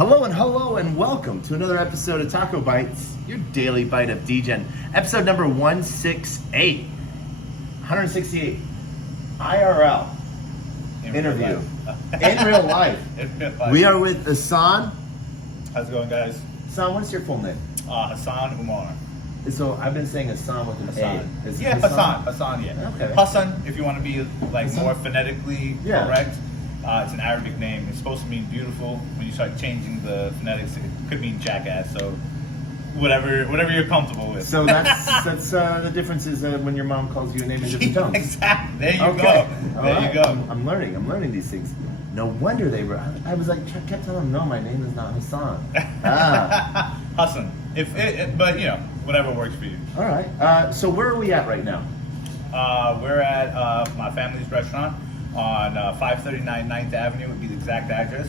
Hello and welcome to another episode of Taco Bites, your daily bite of DGen. Episode number 168. IRL interview. In real life. We are with Hassan. How's it going, guys? Hassan, what's your full name? Hassan Umar. So I've been saying Hassan with an Hassan. A. Is it Yeah, Hassan, yeah. Okay. Hassan, if you want to be like Hassan? more phonetically Yeah. correct. It's an Arabic name. It's supposed to mean beautiful. When you start changing the phonetics, it could mean jackass. So whatever you're comfortable with. So that's the difference is when your mom calls you a name in different tones. Exactly. There you Okay. go. All There right. you go. I'm learning these things. No wonder they were. I was like, kept telling them, no, my name is not Hassan. Hassan. But you know, whatever works for you. All right. So where are we at right now? We're at my family's restaurant on 539 9th Avenue would be the exact address.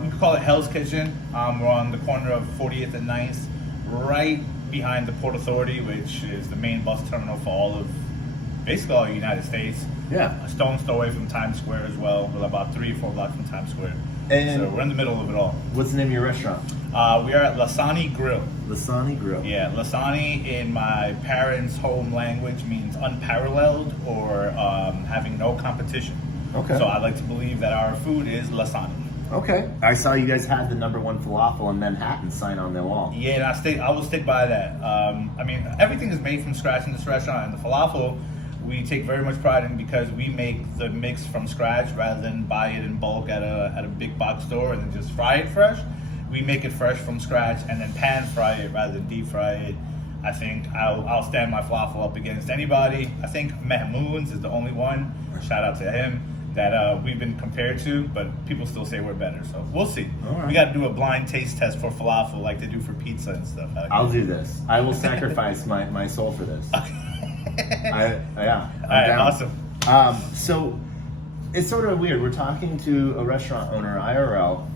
We could call it Hell's Kitchen. We're on the corner of 40th and 9th, right behind the Port Authority, which is the main bus terminal for basically all the United States. Yeah. A stone's throw away from Times Square as well. We're about 3 or 4 blocks from Times Square. And so we're in the middle of it all. What's the name of your restaurant? We are at Lasani Grill. Lasani Grill. Yeah, Lasani in my parents' home language means unparalleled or having no competition. Okay. So I like to believe that our food is Lasani. Okay. I saw you guys had the #1 falafel in Manhattan sign on the wall. Yeah, and I will stick by that. I mean, everything is made from scratch in this restaurant, and the falafel we take very much pride in because we make the mix from scratch rather than buy it in bulk at a big box store and then just fry it fresh. We make it fresh from scratch and then pan fry it rather than deep fry it. I think I'll stand my falafel up against anybody. I think Mahmoud's is the only one, shout out to him, that we've been compared to, but people still say we're better. So we'll see. All right. We got to do a blind taste test for falafel like they do for pizza and stuff. I'll do this. I will sacrifice my soul for this. I'm All right, down. awesome. So it's sort of weird. We're talking to a restaurant owner, IRL.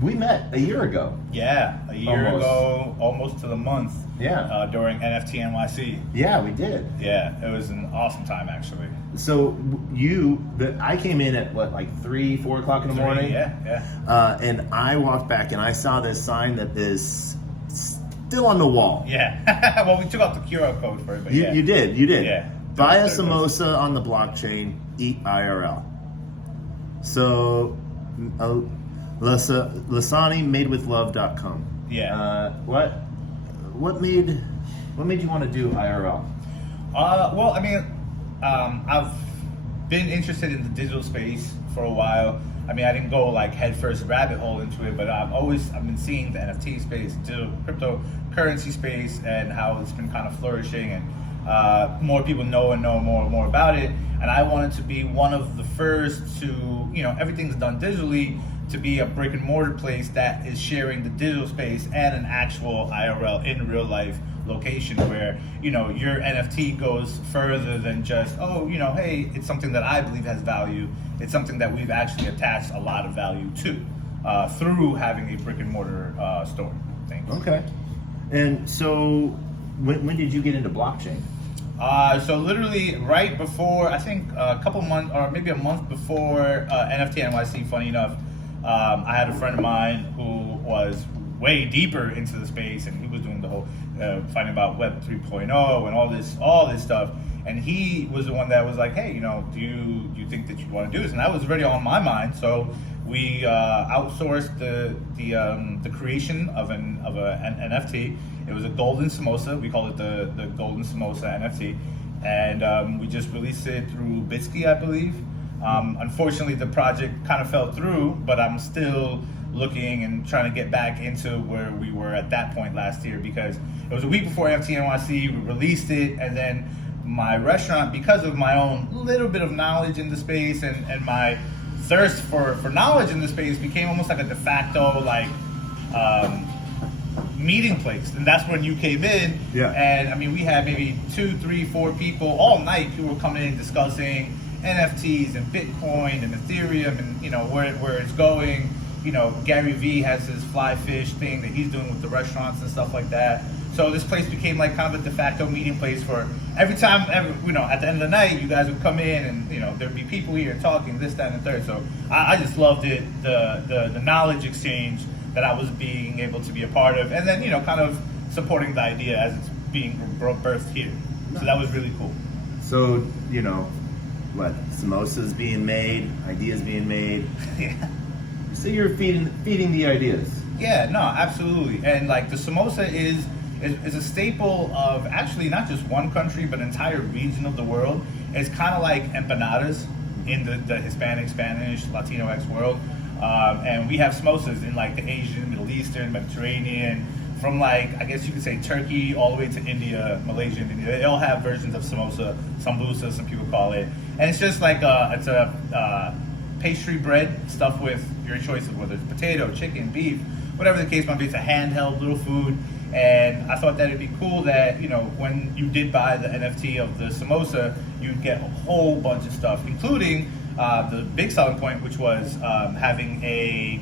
We met a year ago. Yeah, a year Almost. ago, almost to the month. Yeah. During NFT NYC. Yeah, we did. Yeah, it was an awesome time actually. So I came in at what, like 3-4 o'clock in the morning? Yeah. And I walked back and I saw this sign that is still on the wall. Yeah. Well, we took out the QR code for it, but yeah. You did. Yeah. Buy a There it goes. samosa on the blockchain, eat IRL. So, LasaniMadeWithLove.com. Yeah. What made you want to do IRL? Well, I mean, I've been interested in the digital space for a while. I mean, I didn't go like headfirst rabbit hole into it, but I've been seeing the NFT space, digital cryptocurrency space, and how it's been kind of flourishing, and more people know more and more about it. And I wanted to be one of the first to, everything's done digitally, to be a brick and mortar place that is sharing the digital space and an actual IRL in real life location where, your NFT goes further than just, hey, it's something that I believe has value. It's something that we've actually attached a lot of value to through having a brick and mortar store. Thanks. Okay. And so, when did you get into blockchain? So literally right before, I think a couple months or maybe a month before NFT NYC, funny enough, I had a friend of mine who was way deeper into the space, and he was doing the whole finding about Web 3.0 and all this stuff. And he was the one that was like, hey, do you think that you want to do this? And that was already on my mind. So we outsourced the creation of an NFT. It was a Golden Samosa. We call it the Golden Samosa NFT, and we just released it through Bitsky, I believe. Unfortunately, the project kind of fell through, but I'm still looking and trying to get back into where we were at that point last year, because it was a week before NFT NYC. We released it, and then my restaurant, because of my own little bit of knowledge in the space and my thirst for knowledge in the space, became almost like a de facto meeting place. And that's when you came in. Yeah. And I mean, we had maybe 2, 3, 4 people all night who were coming in discussing NFTs and Bitcoin and Ethereum and where it's going. Gary Vee has his fly fish thing that he's doing with the restaurants and stuff like that. So this place became like kind of a de facto meeting place for every time, at the end of the night, you guys would come in and, there'd be people here talking this, that, and the third. So I just loved it, the knowledge exchange that I was being able to be a part of. And then, kind of supporting the idea as it's being birthed here. So that was really cool. So, what, samosas being made, ideas being made. Yeah. So you're feeding the ideas. Yeah, no, absolutely. And like the samosa is a staple of actually not just one country, but an entire region of the world. It's kind of like empanadas in the Hispanic, Spanish, Latinx world. And we have samosas in like the Asian, Middle Eastern, Mediterranean, from like, I guess you could say Turkey all the way to India, Malaysia, and India. They all have versions of samosa, sambusa, some people call it. And it's just like it's a pastry bread stuffed with your choice of whether it's potato, chicken, beef, whatever the case might be. It's a handheld little food. And I thought that it'd be cool that, when you did buy the NFT of the samosa, you'd get a whole bunch of stuff, including the big selling point, which was having a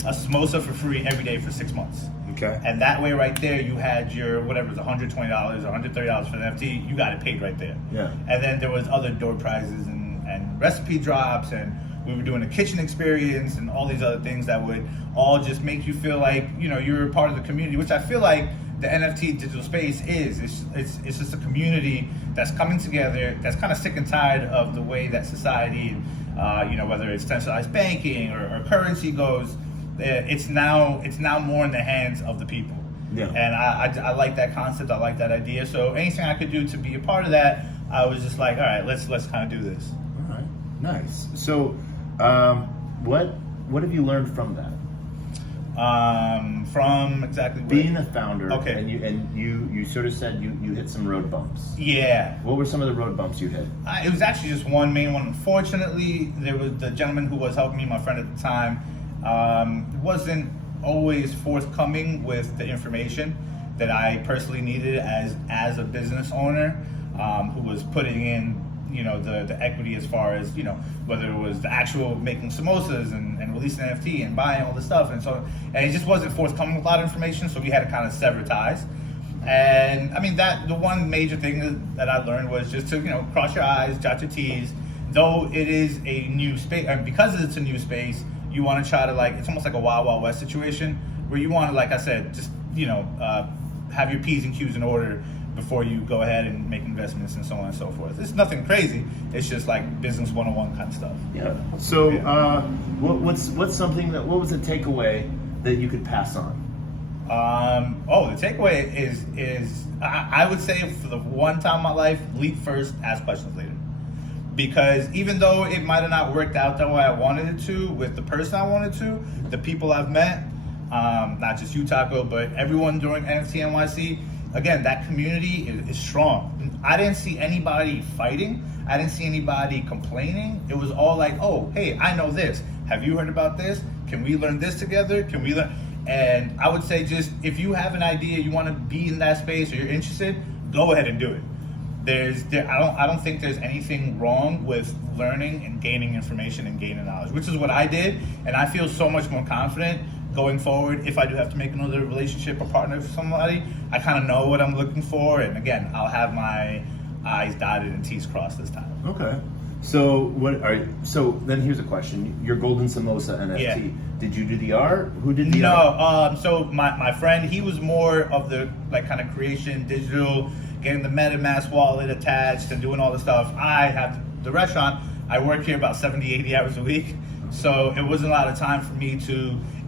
samosa for free every day for 6 months. Okay. And that way right there, you had your, whatever it was, $120 or $130 for the NFT, you got it paid right there. Yeah. And then there was other door prizes and recipe drops, and we were doing a kitchen experience and all these other things that would all just make you feel like, you're a part of the community, which I feel like the NFT digital space is. It's just a community that's coming together, that's kind of sick and tired of the way that society, whether it's centralized banking or currency goes, it's now more in the hands of the people. Yeah. And I like that concept. I like that idea. So anything I could do to be a part of that, I was just like, all right, let's kind of do this. All right, nice. So, what have you learned from that? From exactly Being a founder. Okay. And you sort of said you hit some road bumps. Yeah. What were some of the road bumps you hit? It was actually just one main one. Unfortunately, there was the gentleman who was helping me, my friend at the time, wasn't always forthcoming with the information that I personally needed as a business owner, who was putting in, the equity as far as, whether it was the actual making samosas and releasing NFT and buying all this stuff. And it just wasn't forthcoming with a lot of information, so we had to kind of sever ties. And I mean, the one major thing that I learned was just to, cross your I's, dot your T's. Though it is a new space, and because it's a new space, you want to try to it's almost like a Wild Wild West situation where you want to, like I said, just, have your P's and Q's in order before you go ahead and make investments and so on and so forth. It's nothing crazy. It's just like business 101 kind of stuff. Yeah. So, what was the takeaway that you could pass on? The takeaway is I would say for the one time in my life, leap first, ask questions later. Because even though it might have not worked out the way I wanted it to with the person I wanted to, the people I've met, not just you, Taco, but everyone during NFT NYC, again, that community is strong. I didn't see anybody fighting. I didn't see anybody complaining. It was all like, oh, hey, I know this. Have you heard about this? Can we learn this together? Can we learn? And I would say just if you have an idea, you want to be in that space or you're interested, go ahead and do it. I don't think there's anything wrong with learning and gaining information and gaining knowledge, which is what I did, and I feel so much more confident going forward. If I do have to make another relationship or partner with somebody, I kind of know what I'm looking for, and again, I'll have my I's dotted and T's crossed this time. Okay. So so then here's a question: your Golden Samosa NFT. Yeah. Did you do the art? Who did the art? No. So my friend, he was more of the kind of creation, digital, getting the MetaMask wallet attached and doing all the stuff. I have the restaurant. I work here about 70, 80 hours a week. So it wasn't a lot of time for me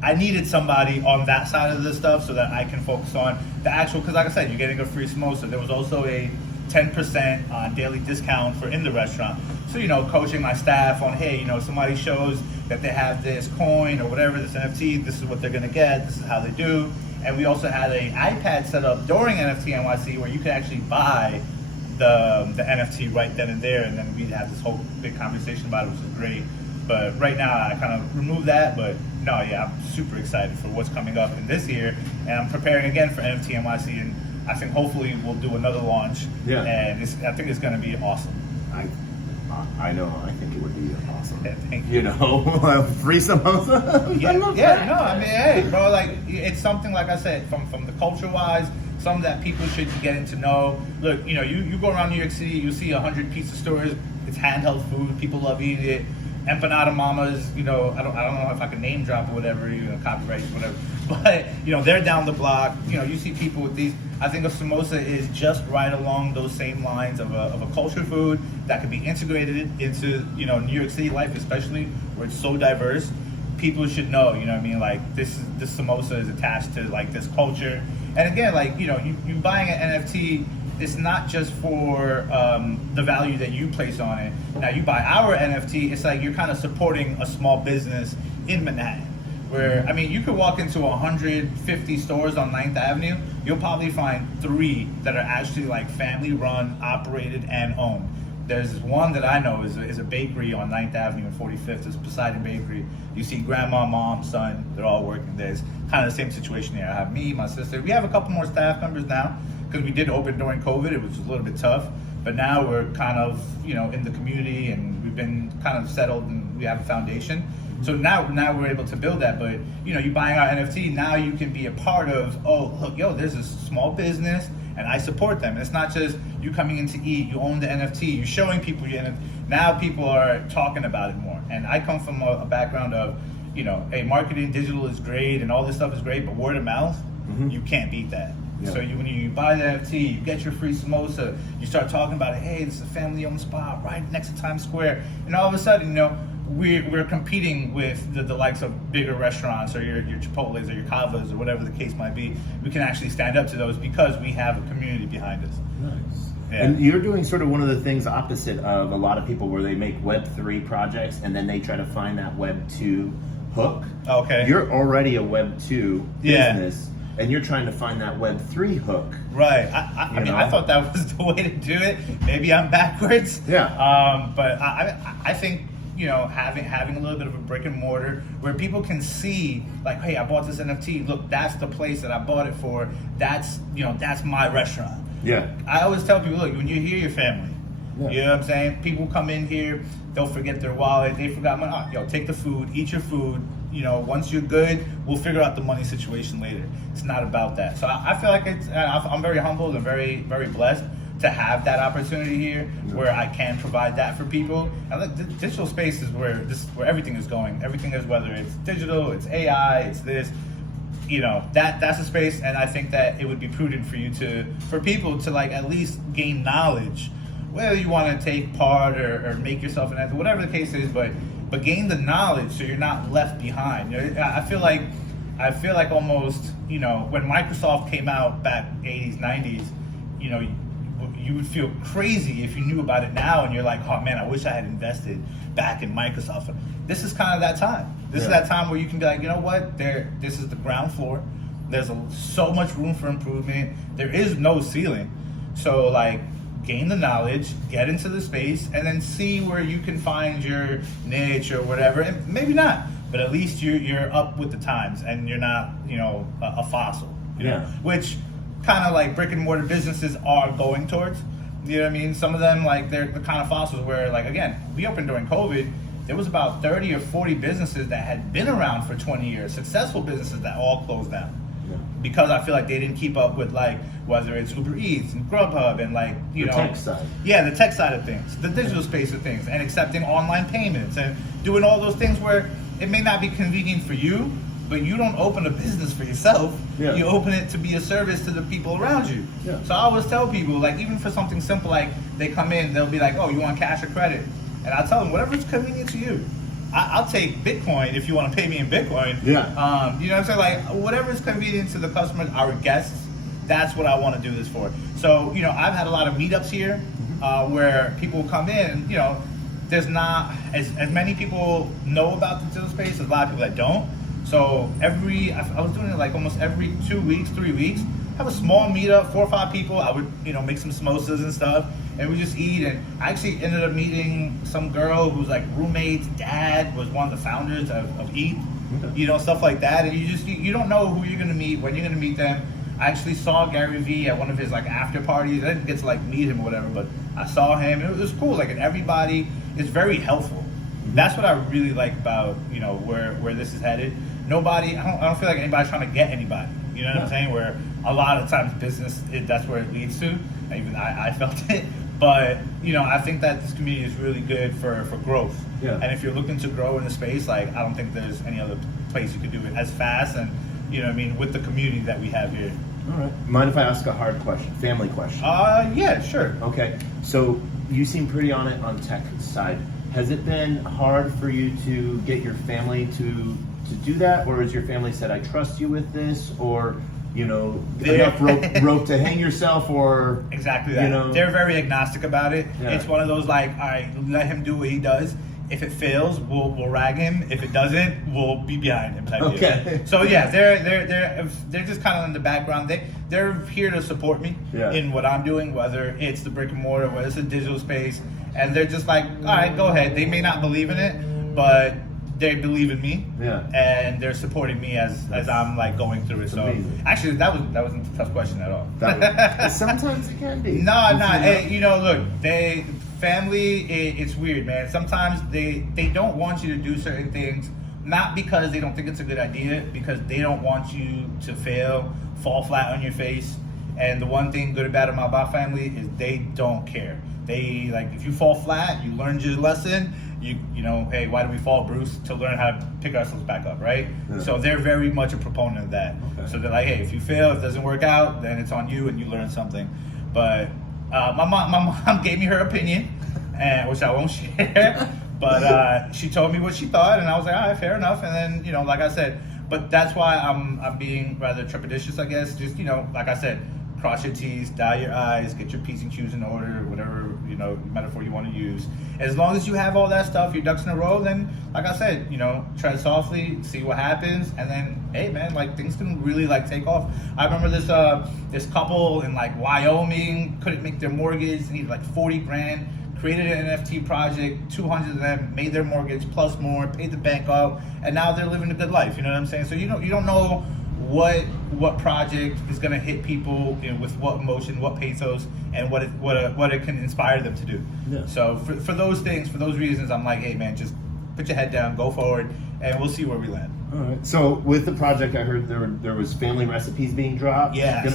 I needed somebody on that side of the stuff so that I can focus on the actual, because like I said, you're getting a free samosa. There was also a 10% daily discount for in the restaurant. So, coaching my staff on, hey, somebody shows that they have this coin or whatever, this NFT, this is what they're gonna get, this is how they do. And we also had an iPad set up during NFT NYC where you could actually buy the NFT right then and there, and then we'd have this whole big conversation about it, which is great. But right now I kind of removed that, but no, yeah, I'm super excited for what's coming up in this year, and I'm preparing again for NFT NYC, and I think hopefully we'll do another launch. Yeah. And I think it's going to be awesome. I know. I think it would be awesome. Yeah, thank you. Free samosa. Yeah. No, I mean, hey, bro, it's something like I said, from the culture wise, some that people should be getting to know. Look, you go around New York City, you see 100 pizza stores. It's handheld food. People love eating it. Empanada Mamas, I don't know if I can name drop or whatever, copyright, whatever. But, they're down the block. You see people with these. I think a samosa is just right along those same lines of a culture food that can be integrated into, New York City life, especially where it's so diverse. People should know, like this samosa is attached to like this culture. And again, like, you buying an NFT, it's not just for the value that you place on it. Now you buy our NFT, it's like you're kind of supporting a small business in Manhattan. Where, you could walk into 150 stores on 9th Avenue, you'll probably find 3 that are actually like family run, operated, and owned. There's one that I know is a bakery on 9th Avenue and 45th. It's Poseidon Bakery. You see grandma, mom, son, they're all working there. It's kind of the same situation here. I have me, my sister. We have a couple more staff members now because we did open during COVID. It was a little bit tough. But now we're kind of, in the community and we've been kind of settled and we have a foundation. So now we're able to build that. But, you buying our NFT, now you can be a part of, oh, look, there's a small business and I support them. And it's not just you coming in to eat, you own the NFT, you're showing people your NFT. Now people are talking about it more. And I come from a background of, hey, marketing, digital is great and all this stuff is great, but word of mouth, you can't beat that. Yeah. So when you buy the NFT, you get your free samosa, you start talking about it, hey, this is a family-owned spot right next to Times Square. And all of a sudden, we're competing with the likes of bigger restaurants or your Chipotles or your Cavas or whatever the case might be. We can actually stand up to those because we have a community behind us. Nice. Yeah. And you're doing sort of one of the things opposite of a lot of people where they make Web3 projects and then they try to find that Web2 hook. Okay. You're already a Web2 business and you're trying to find that Web3 hook. Right. I thought that was the way to do it. Maybe I'm backwards. Yeah. But I think, having a little bit of a brick and mortar where people can see, like, hey, I bought this NFT. Look, that's the place that I bought it for. That's my restaurant. Yeah. I always tell people, look, when you're here, your family. Yeah. You know what I'm saying? People come in here, they'll forget their wallet. They forgot money. Take the food, eat your food. Once you're good, we'll figure out the money situation later. It's not about that. So I feel like I'm very humbled and very, very blessed to have that opportunity here where I can provide that for people. And look, the digital space is where everything is going. Everything is, whether it's digital, it's AI, it's this, that's a space. And I think that it would be prudent for people to like at least gain knowledge, whether you want to take part or make yourself an athlete, whatever the case is, but gain the knowledge so you're not left behind. I feel like almost, when Microsoft came out back 80s, 90s, you would feel crazy if you knew about it now and you're like, oh man, I wish I had invested back in Microsoft. This is kind of that time. This is that time where you can be like, you know what, this is the ground floor. There's so much room for improvement. There is no ceiling. So like, gain the knowledge, get into the space, and then see where you can find your niche or whatever. And maybe not, but at least you're up with the times and you're not, a fossil. Which kind of like brick and mortar businesses are going towards. You know what I mean? Some of them, like, they're the kind of fossils where, like, again, we opened during COVID. There was about 30 or 40 businesses that had been around for 20 years, successful businesses that all closed down. Because I feel like they didn't keep up with, like, whether it's Uber Eats and Grubhub and, like, the tech side. Yeah, the tech side of things, the digital space of things, and accepting online payments and doing all those things where it may not be convenient for you, but you don't open a business for yourself. Yeah. You open it to be a service to the people around you. Yeah. So I always tell people, like, even for something simple, like they come in, they'll be like, oh, you want cash or credit? And I tell them, whatever's convenient to you. I'll take Bitcoin if you want to pay me in Bitcoin. Yeah. You know what I'm saying? Like, whatever's convenient to the customers, our guests, that's what I want to do this for. So, I've had a lot of meetups here where people come in and, there's not as many people know about the digital space, there's a lot of people that don't. So I was doing it like almost every 2 weeks, 3 weeks, have a small meetup, 4 or 5 people. I would, make some samosas and stuff, and we just eat. And I actually ended up meeting some girl who's like roommate's dad was one of the founders of Eat, stuff like that. And you don't know who you're gonna meet, when you're gonna meet them. I actually saw Gary Vee at one of his like after parties. I didn't get to like meet him or whatever, but I saw him. And it was cool. Like, and everybody is very helpful. That's what I really like about where this is headed. I don't feel like anybody's trying to get anybody. You know what I'm saying? Where a lot of times business, that's where it leads to. Even I felt it. But, I think that this community is really good for growth. Yeah. And if you're looking to grow in the space, like, I don't think there's any other place you could do it as fast and, with the community that we have here. All right. Mind if I ask a hard question, family question? Yeah, sure. Okay. So you seem pretty on it on tech side. Has it been hard for you to get your family to do that, or has your family said, "I trust you with this," or enough rope to hang yourself, or exactly that? They're very agnostic about it. Yeah. It's one of those like, all right, let him do what he does. If it fails, we'll rag him. If it doesn't, we'll be behind him. Type Okay. Deal. So yeah, they're just kind of in the background. They're here to support me in what I'm doing, whether it's the brick and mortar, whether it's the digital space, and they're just like, all right, go ahead. They may not believe in it, but they believe in me, and they're supporting me as I'm like going through it. So amazing. Actually, that wasn't a tough question at all. Sometimes it can be. No. Look, family, it's weird, man. Sometimes they don't want you to do certain things, not because they don't think it's a good idea, because they don't want you to fail, fall flat on your face. And the one thing good about my family is they don't care. They like, if you fall flat, you learned your lesson. Hey, why do we fall, Bruce? To learn how to pick ourselves back up, right? Yeah. So they're very much a proponent of that. Okay. So they're like, hey, if you fail, if it doesn't work out, then it's on you and you learn something. But my mom gave me her opinion, which I won't share. But she told me what she thought, and I was like, all right, fair enough. And then, like I said, but that's why I'm being rather trepidatious, I guess. Just, like I said, cross your T's, dot your I's, get your P's and Q's in order, whatever, metaphor you want to use. As long as you have all that stuff, your ducks in a row, then, like I said, tread softly, see what happens, and then, hey, man, like, things can really, like, take off. I remember this couple in, like, Wyoming, couldn't make their mortgage, needed, like, 40 grand, created an NFT project, 200 of them, made their mortgage plus more, paid the bank off, and now they're living a good life, you know what I'm saying? So you don't know what project is going to hit people with what emotion, what pathos, and what it can inspire them to do. Yeah. So for those things, for those reasons, I'm like, hey man, just put your head down, go forward, and we'll see where we land. All right. So with the project, I heard there was family recipes being dropped. Yes.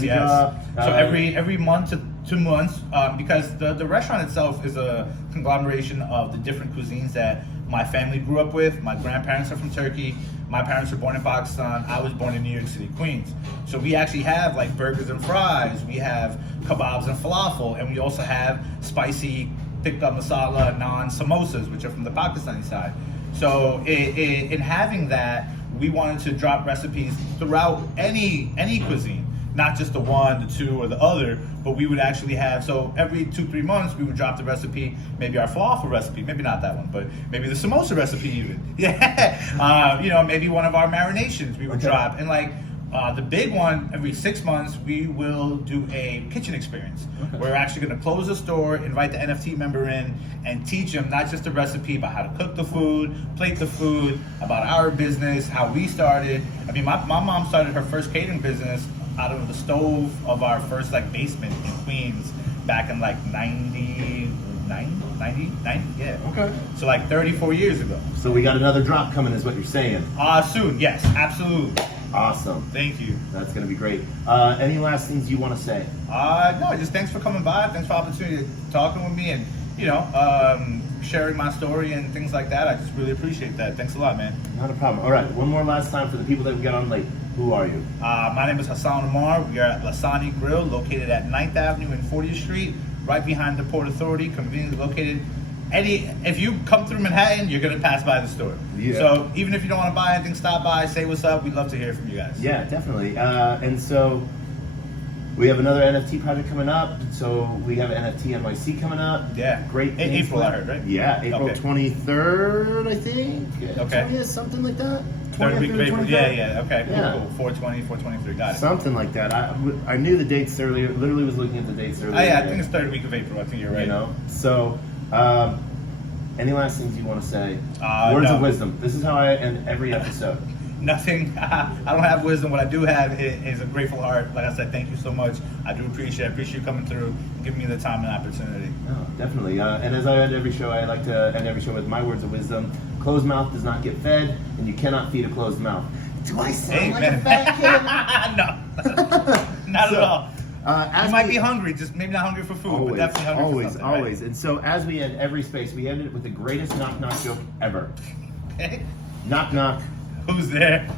So every month to 2 months, because the restaurant itself is a conglomeration of the different cuisines that my family grew up with. My grandparents are from Turkey. My parents were born in Pakistan. I was born in New York City, Queens. So we actually have like burgers and fries. We have kebabs and falafel, and we also have spicy tikka masala naan samosas, which are from the Pakistani side. So in having that, we wanted to drop recipes throughout any cuisine, not just the one, the two, or the other, but we would actually have, so every 2-3 months, we would drop the recipe, maybe our falafel recipe, maybe not that one, but maybe the samosa recipe even. Yeah. Maybe one of our marinations we would drop. And like, the big one, every 6 months, we will do a kitchen experience. Okay. We're actually going to close the store, invite the NFT member in, and teach them not just the recipe, but how to cook the food, plate the food, about our business, how we started. I mean, my mom started her first catering business out of the stove of our first like basement in Queens back in like 90, yeah. Okay. So like 34 years ago. So we got another drop coming is what you're saying. Soon, yes, absolutely. Awesome. Thank you. That's going to be great. Any last things you want to say? No, just thanks for coming by. Thanks for the opportunity to talking with me and, sharing my story and things like that. I just really appreciate that. Thanks a lot, man. Not a problem. All right, one more last time for the people that we got on late. Who are you? My name is Hassan Omar. We are at Lasani Grill, located at 9th Avenue and 40th Street, right behind the Port Authority, conveniently located. If you come through Manhattan, you're going to pass by the store. Yeah. So even if you don't want to buy anything, stop by, say what's up. We'd love to hear from you guys. Yeah, definitely. And so we have another NFT project coming up. So we have NFT NYC coming up. Yeah. Great. In April, I heard, right? Yeah, April 23rd, I think. Okay. 20th, something like that. 3rd week of April. Yeah. Okay. Cool. Yeah. Cool. 420, 423. Got it. Something like that. I knew the dates earlier. Literally was looking at the dates earlier. Oh yeah, I think it's 3rd week of April. I think you're right. So. Any last things you want to say? Words of wisdom. This is how I end every episode. Nothing. I don't have wisdom. What I do have is a grateful heart. Like I said, thank you so much. I do appreciate you coming through, giving me the time and opportunity. No, definitely. And as I end every show, I like to end every show with my words of wisdom. Closed mouth does not get fed, and you cannot feed a closed mouth. Do I sound like a fat kid? No. Not at all. As You might we- be hungry, just maybe not hungry for food, but definitely hungry always, for something. right? always. And so as we end every space, we end it with the greatest knock knock joke ever. Okay. Knock knock. Who's there?